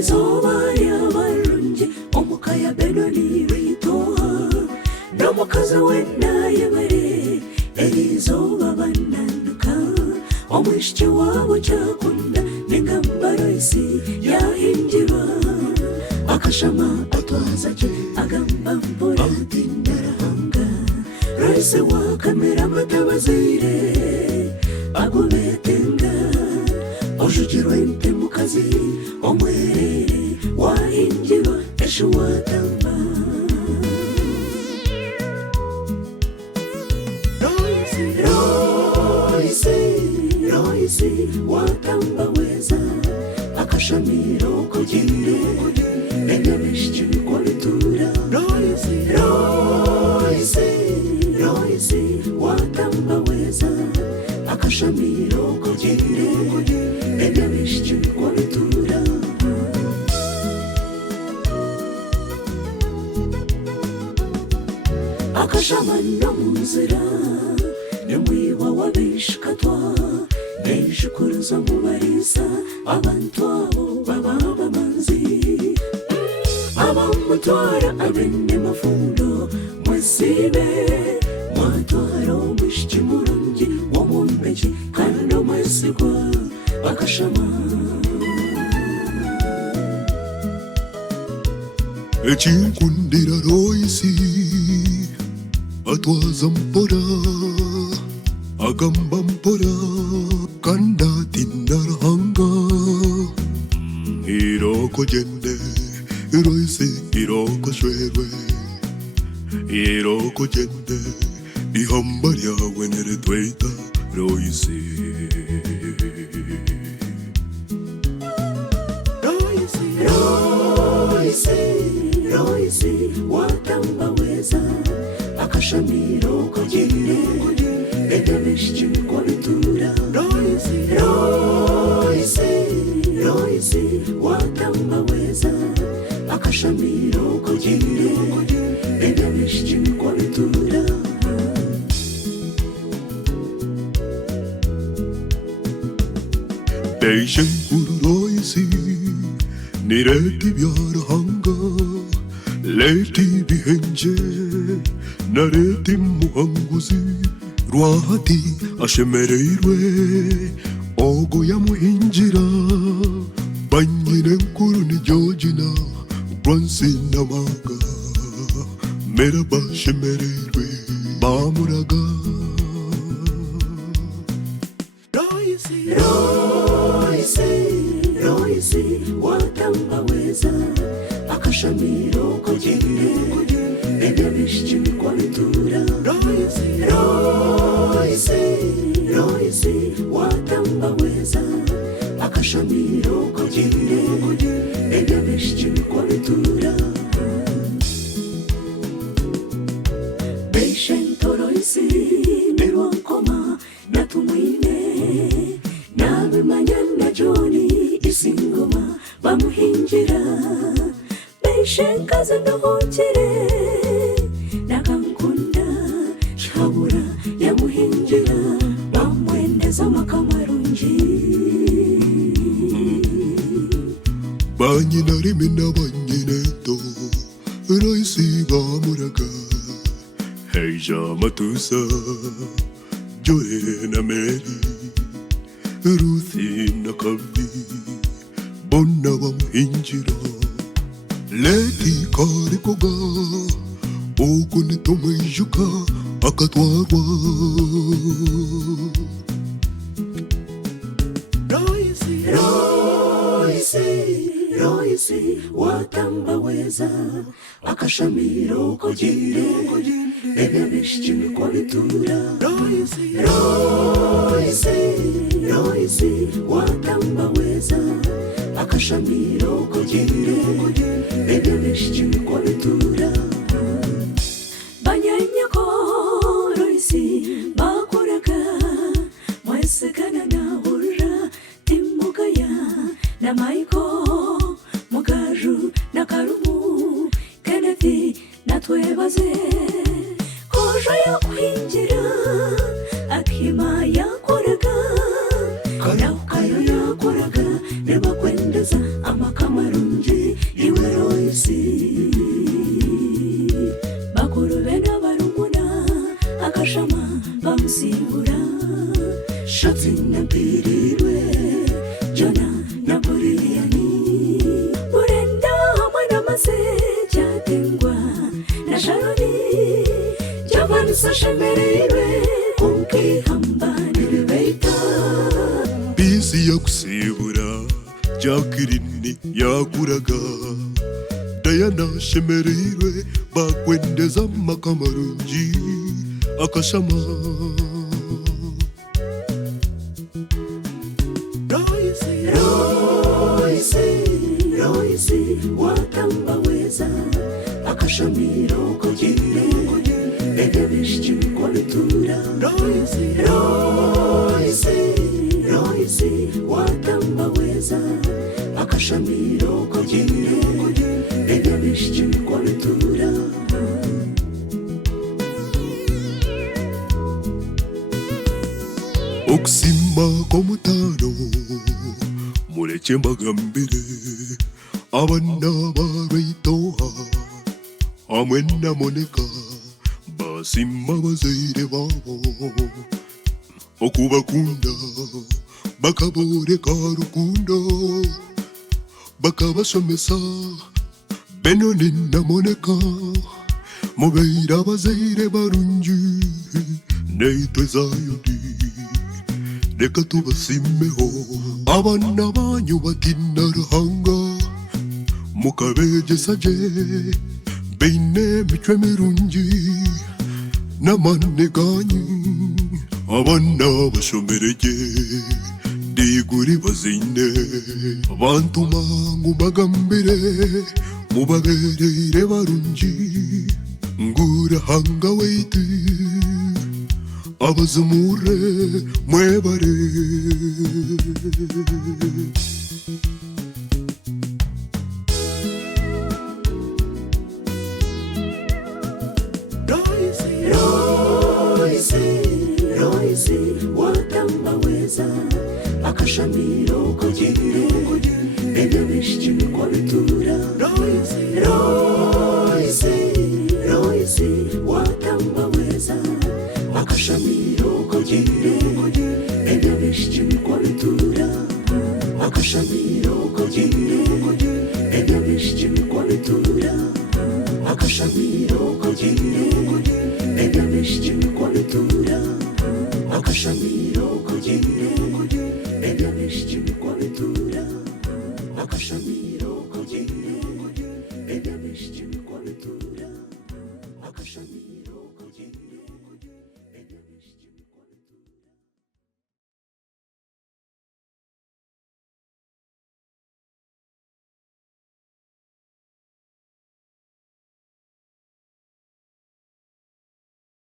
izuba ry'abarungi omukaya benoni ritoha n'omukazi wenda yebare erizuba bananduka omwishiki wabo cyakunda n'ingambaro isi yahingira akashama atwaza cye agamba mbora tindarahanga raise wa kamera matabazire agubetenga ojujirwente mukazi omwerere wahingira esho watamba Roisi watamba weza akashamiro kugende enyamishiki kwa bitura Roisi watamba weza akashamiro kugende enyamishiki kwa bitura akashamano munzira nemwiwa wabishikatwa neishukuruza mubarisa abantu abo baba bamanzi abamutwara abene mafundo mwesibe mwatwara omwishiki murungi womumbeji kandi omwesigwa akashama ekinkundira Roisi atwaza mpora agamba mpora kandati ndarahanga iroko jende Roisi iroko shwerwe iroko jende ihamba ryawe neretweta Roisi Roisi watamba weza akashamiro kugende enyamishiki kwa bitura Roisi watamba weza akashamiro kugende enyamishiki kwa bitura Deishe Roisi nireti byarahanga leti bihenje nareti muhanguzi rwahati ashemereirwe ogo yamuhinjira banyine nkuru ni Georgina Bronson amaga mera bashemereirwe bamuraga Roisi watamba weza akashamiro kugende enyamishiki kwa bitura Roisi watamba weza akashamiro kugende enyamishiki kwa bitura Beishento Roisi nerwankoma natumwine nabimanyana Joni isingoma bamuhinjira Beishenkaze ndohukire nakankunda shabura yamuhinjira bamwendeza makamarungi banyina rimi n'abanyineto Roisi bamuraga heija matusa Joe na Mary Ruthi na Kavi bonna bamuhinjira leti karikoga uko nitomejuka akatwarwa Roisi watamba weza akashamiro kugende enyamishiki kwa bitura Roisi watamba weza akashamiro kugende enyamishiki kwa bitura banyanyako Roisi bakoraga mwesekana nahura timugaya na Maiko Mugaju na Karumu Kennedy na twebaze kojo yakwinjira akima yakoraga Kaukayo yakoraga neba kwendeza amakamarungi gusibura shoti na birirwe Jona na buriyani burenda hamwe n'amase cyatengwa na Sharoni Javani sashemerewe ukihambana beita bisi ya gusibura Jacqueline yaguraga Diana shemerewe bakwendeza makamarungi akashama Royce watamba weza akashamiro kogire edebishchi kwalitura Royce watamba weza akashamiro kogire edebishchi kwalitura Okusima komutano mureke mbagambire abana baritoha hamwe na Monica basima bazaire babo okubakunda bakaboreka rukundo bakabasomesa Benoni na Monica mubeira bazaire barungi neitwe Zayoni reka tubasimeho abana banyu bakina ruhanga mukabegesaje beine mitwe mirungi n'amane ganyu abana bashomerege diguri bazine abantu mangu bagambire mubaberere barungi ngurahanga weiti abazumure mwebare Royce watamba weza akashamiro kogire edebishchi kwalitura Royce watamba weza akashamiro kogire edebishchi kwalitura akashamiro kogire edebishchi kwalitura akashamiro kogire edebishchi kwalitura akashamiro kogire